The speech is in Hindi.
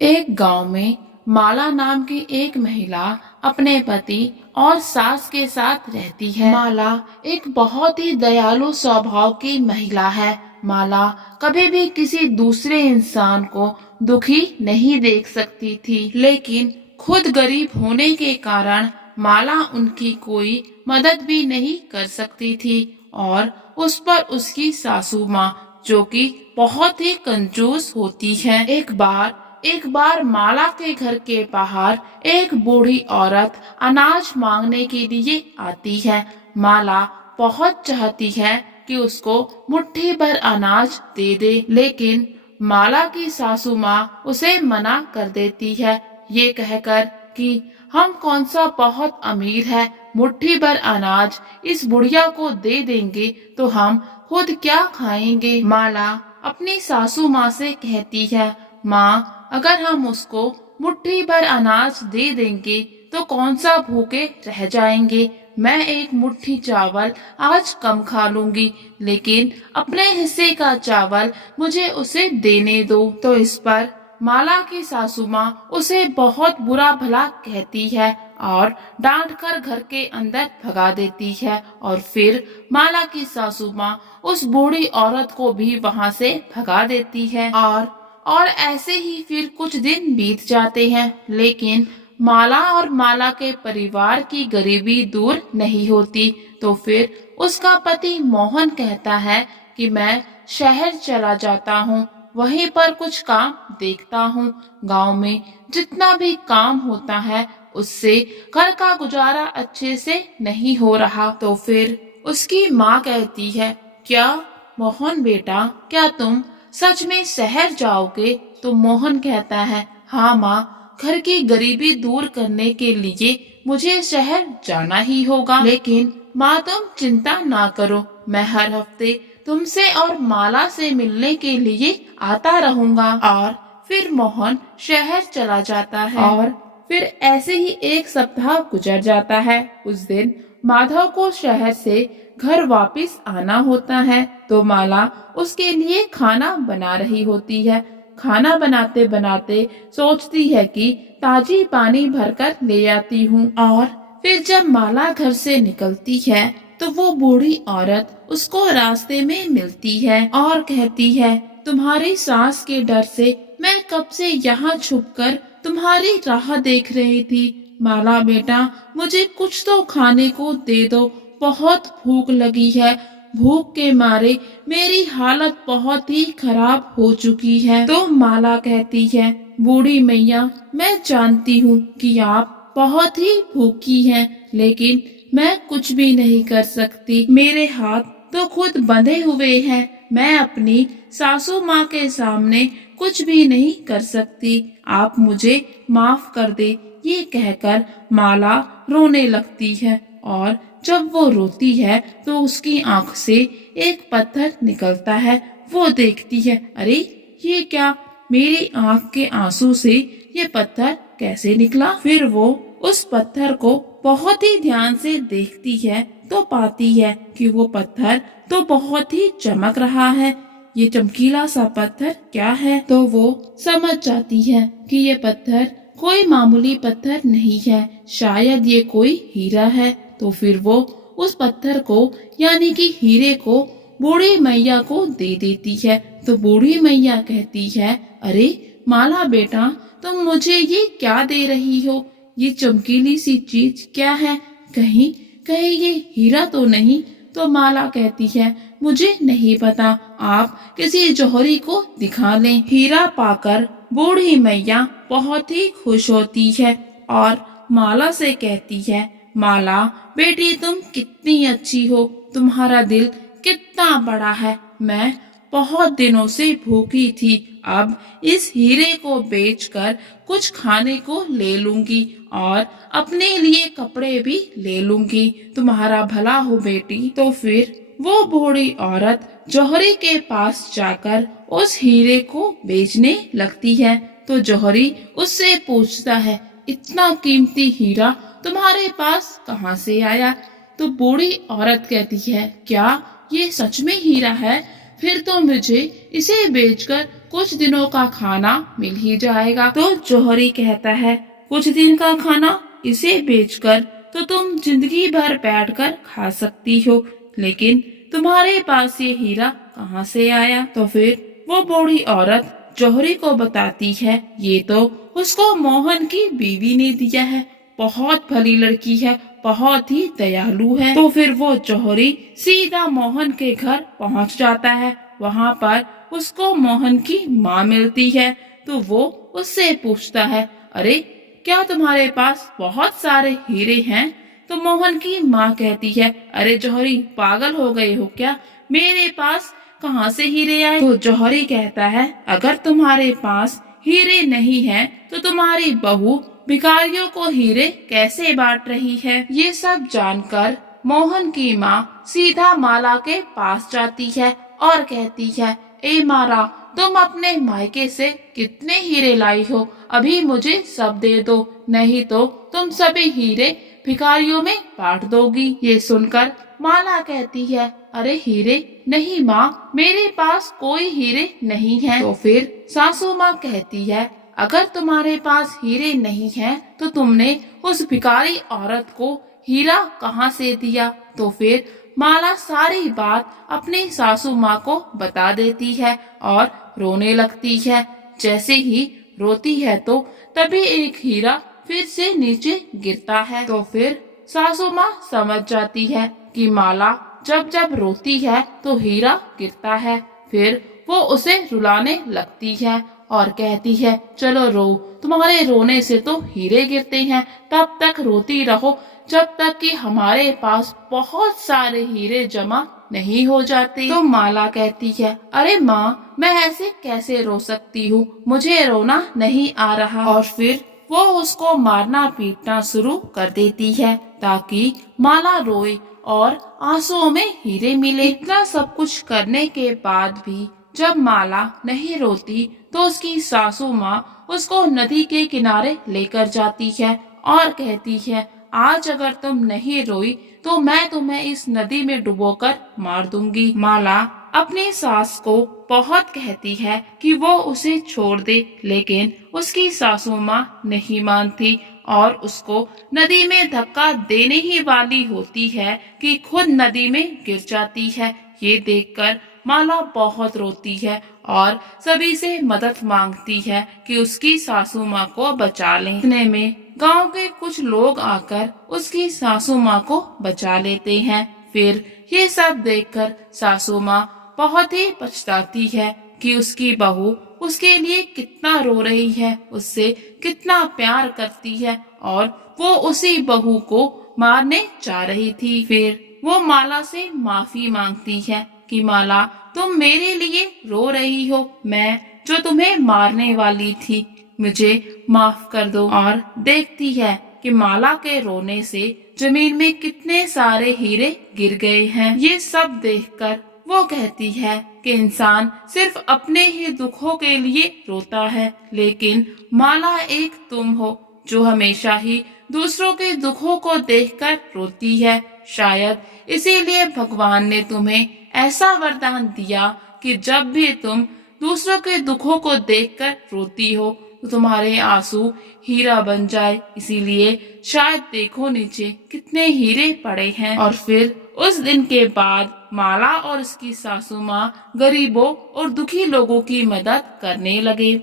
एक गांव में माला नाम की एक महिला अपने पति और सास के साथ रहती है। माला एक बहुत ही दयालु स्वभाव की महिला है। माला कभी भी किसी दूसरे इंसान को दुखी नहीं देख सकती थी, लेकिन खुद गरीब होने के कारण माला उनकी कोई मदद भी नहीं कर सकती थी और उस पर उसकी सासू माँ, जो कि बहुत ही कंजूस होती है। एक बार माला के घर के बाहर एक बूढ़ी औरत अनाज मांगने के लिए आती है। माला बहुत चाहती है कि उसको मुट्ठी भर अनाज दे दे, लेकिन माला की सासू माँ उसे मना कर देती है, ये कहकर कि हम कौन सा बहुत अमीर है, मुट्ठी भर अनाज इस बुढ़िया को दे देंगे तो हम खुद क्या खाएंगे। माला अपनी सासू माँ से कहती है, माँ, अगर हम उसको मुट्ठी भर अनाज दे देंगे तो कौन सा भूखे रह जाएंगे। मैं एक मुट्ठी चावल आज कम खा लूंगी, लेकिन अपने हिस्से का चावल मुझे उसे देने दो। तो इस पर माला की सासू माँ उसे बहुत बुरा भला कहती है और डांट कर घर के अंदर भगा देती है। और फिर माला की सासू माँ उस बूढ़ी औरत को भी वहाँ से भगा देती है। और ऐसे ही फिर कुछ दिन बीत जाते हैं, लेकिन माला और माला के परिवार की गरीबी दूर नहीं होती। तो फिर उसका पति मोहन कहता है कि मैं शहर चला जाता हूँ, वहीं पर कुछ काम देखता हूँ। गांव में जितना भी काम होता है उससे घर का गुजारा अच्छे से नहीं हो रहा। तो फिर उसकी माँ कहती है, क्या मोहन बेटा, क्या तुम सच में शहर जाओगे? तो मोहन कहता है, हाँ माँ, घर की गरीबी दूर करने के लिए मुझे शहर जाना ही होगा। लेकिन माँ तुम चिंता ना करो, मैं हर हफ्ते तुमसे और माला से मिलने के लिए आता रहूंगा। और फिर मोहन शहर चला जाता है और फिर ऐसे ही एक सप्ताह गुजर जाता है। उस दिन माधव को शहर से घर वापस आना होता है, तो माला उसके लिए खाना बना रही होती है। खाना बनाते बनाते सोचती है कि ताजी पानी भरकर ले आती हूँ। और फिर जब माला घर से निकलती है तो वो बूढ़ी औरत उसको रास्ते में मिलती है और कहती है, तुम्हारी सास के डर से मैं कब से यहाँ छुपकर तुम्हारी राह देख रही थी। माला बेटा, मुझे कुछ तो खाने को दे दो, बहुत भूख लगी है। भूख के मारे मेरी हालत बहुत ही खराब हो चुकी है। तो माला कहती है, बूढ़ी मैया, मैं जानती हूँ कि आप बहुत ही भूखी हैं, लेकिन मैं कुछ भी नहीं कर सकती। मेरे हाथ तो खुद बंधे हुए हैं। मैं अपनी सासू माँ के सामने कुछ भी नहीं कर सकती। आप मुझे माफ कर दे। ये कहकर माला रोने लगती है और जब वो रोती है तो उसकी आंख से एक पत्थर निकलता है। वो देखती है, अरे ये क्या, मेरी आंख के आंसू से ये पत्थर कैसे निकला। फिर वो उस पत्थर को बहुत ही ध्यान से देखती है तो पाती है कि वो पत्थर तो बहुत ही चमक रहा है। ये चमकीला सा पत्थर क्या है? तो वो समझ जाती है कि ये पत्थर कोई मामूली पत्थर नहीं है, शायद ये कोई हीरा है। तो फिर वो उस पत्थर को यानी कि हीरे को बूढ़ी मैया को दे देती है। तो बूढ़ी मैया कहती है, अरे माला बेटा, तुम मुझे ये क्या दे रही हो? ये चमकीली सी चीज क्या है? कहीं कहीं ये हीरा तो नहीं? तो माला कहती है, मुझे नहीं पता, आप किसी जौहरी को दिखा लें। हीरा पाकर बूढ़ी मैया बहुत ही खुश होती है और माला से कहती है, माला बेटी, तुम कितनी अच्छी हो, तुम्हारा दिल कितना बड़ा है। मैं बहुत दिनों से भूखी थी, अब इस हीरे को बेचकर कुछ खाने को ले लूंगी और अपने लिए कपड़े भी ले लूंगी। तुम्हारा भला हो बेटी। तो फिर वो बूढ़ी औरत जौहरी के पास जाकर उस हीरे को बेचने लगती है। तो जौहरी उससे पूछता है, इतना कीमती हीरा तुम्हारे पास कहाँ से आया? तो बूढ़ी औरत कहती है, क्या ये सच में हीरा है? फिर तो मुझे इसे बेचकर कुछ दिनों का खाना मिल ही जाएगा। तो जौहरी कहता है, कुछ दिन का खाना? इसे बेचकर तो तुम जिंदगी भर बैठकर खा सकती हो, लेकिन तुम्हारे पास ये हीरा कहाँ से आया? तो फिर वो बूढ़ी औरत जौहरी को बताती है, ये तो उसको मोहन की बीवी ने दिया है। बहुत भली लड़की है, बहुत ही दयालु है। तो फिर वो जौहरी सीधा मोहन के घर पहुंच जाता है। वहाँ पर उसको मोहन की माँ मिलती है। तो वो उससे पूछता है, अरे क्या तुम्हारे पास बहुत सारे हीरे हैं? तो मोहन की माँ कहती है, अरे जौहरी पागल हो गए हो क्या? मेरे पास कहाँ से हीरे आए? तो जौहरी कहता है, अगर तुम्हारे पास हीरे नहीं हैं, तो तुम्हारी बहू भिखारियों को हीरे कैसे बांट रही है? ये सब जानकर मोहन की माँ सीधा माला के पास जाती है और कहती है, ए माला, तुम अपने मायके से कितने हीरे लाई हो? अभी मुझे सब दे दो, नहीं तो तुम सभी हीरे भिखारियों में बांट दोगी। ये सुनकर माला कहती है, अरे हीरे नहीं माँ, मेरे पास कोई हीरे नहीं है। तो फिर सासू माँ कहती है, अगर तुम्हारे पास हीरे नहीं हैं, तो तुमने उस भिखारी औरत को हीरा कहाँ से दिया? तो फिर माला सारी बात अपनी सासू माँ को बता देती है और रोने लगती है। जैसे ही रोती है तो तभी एक हीरा फिर से नीचे गिरता है। तो फिर सासू माँ समझ जाती है कि माला जब जब रोती है तो हीरा गिरता है। फिर वो उसे रुलाने लगती है और कहती है, चलो रो, तुम्हारे रोने से तो हीरे गिरते हैं, तब तक रोती रहो जब तक कि हमारे पास बहुत सारे हीरे जमा नहीं हो जाते। तो माला कहती है, अरे माँ, मैं ऐसे कैसे रो सकती हूँ, मुझे रोना नहीं आ रहा। और फिर वो उसको मारना पीटना शुरू कर देती है ताकि माला रोए और आंसुओं में हीरे मिले। इतना सब कुछ करने के बाद भी जब माला नहीं रोती तो उसकी सासू माँ उसको नदी के किनारे लेकर जाती है और कहती है, आज अगर तुम नहीं रोई तो मैं तुम्हें इस नदी में डुबोकर मार दूंगी। माला अपनी सास को बहुत कहती है कि वो उसे छोड़ दे, लेकिन उसकी सासू माँ नहीं मानती और उसको नदी में धक्का देने ही वाली होती है कि खुद नदी में गिर जाती है। ये देखकर माला बहुत रोती है और सभी से मदद मांगती है कि उसकी सासू माँ को बचा लें। इतने में गांव के कुछ लोग आकर उसकी सासू माँ को बचा लेते हैं। फिर ये सब देखकर सासू माँ बहुत ही पछताती है कि उसकी बहू उसके लिए कितना रो रही है, उससे कितना प्यार करती है और वो उसी बहू को मारने जा रही थी। फिर वो माला से माफी मांगती है कि माला, तुम मेरे लिए रो रही हो, मैं जो तुम्हें मारने वाली थी, मुझे माफ कर दो। और देखती है कि माला के रोने से जमीन में कितने सारे हीरे गिर गए हैं। ये सब देखकर वो कहती है कि इंसान सिर्फ अपने ही दुखों के लिए रोता है, लेकिन माला एक तुम हो जो हमेशा ही दूसरों के दुखों को देखकर रोती है। शायद इसीलिए भगवान ने तुम्हें ऐसा वरदान दिया कि जब भी तुम दूसरों के दुखों को देखकर रोती हो तो तुम्हारे आंसू हीरा बन जाए। इसीलिए शायद देखो नीचे कितने हीरे पड़े हैं। और फिर उस दिन के बाद माला और उसकी सासू माँ गरीबों और दुखी लोगों की मदद करने लगे।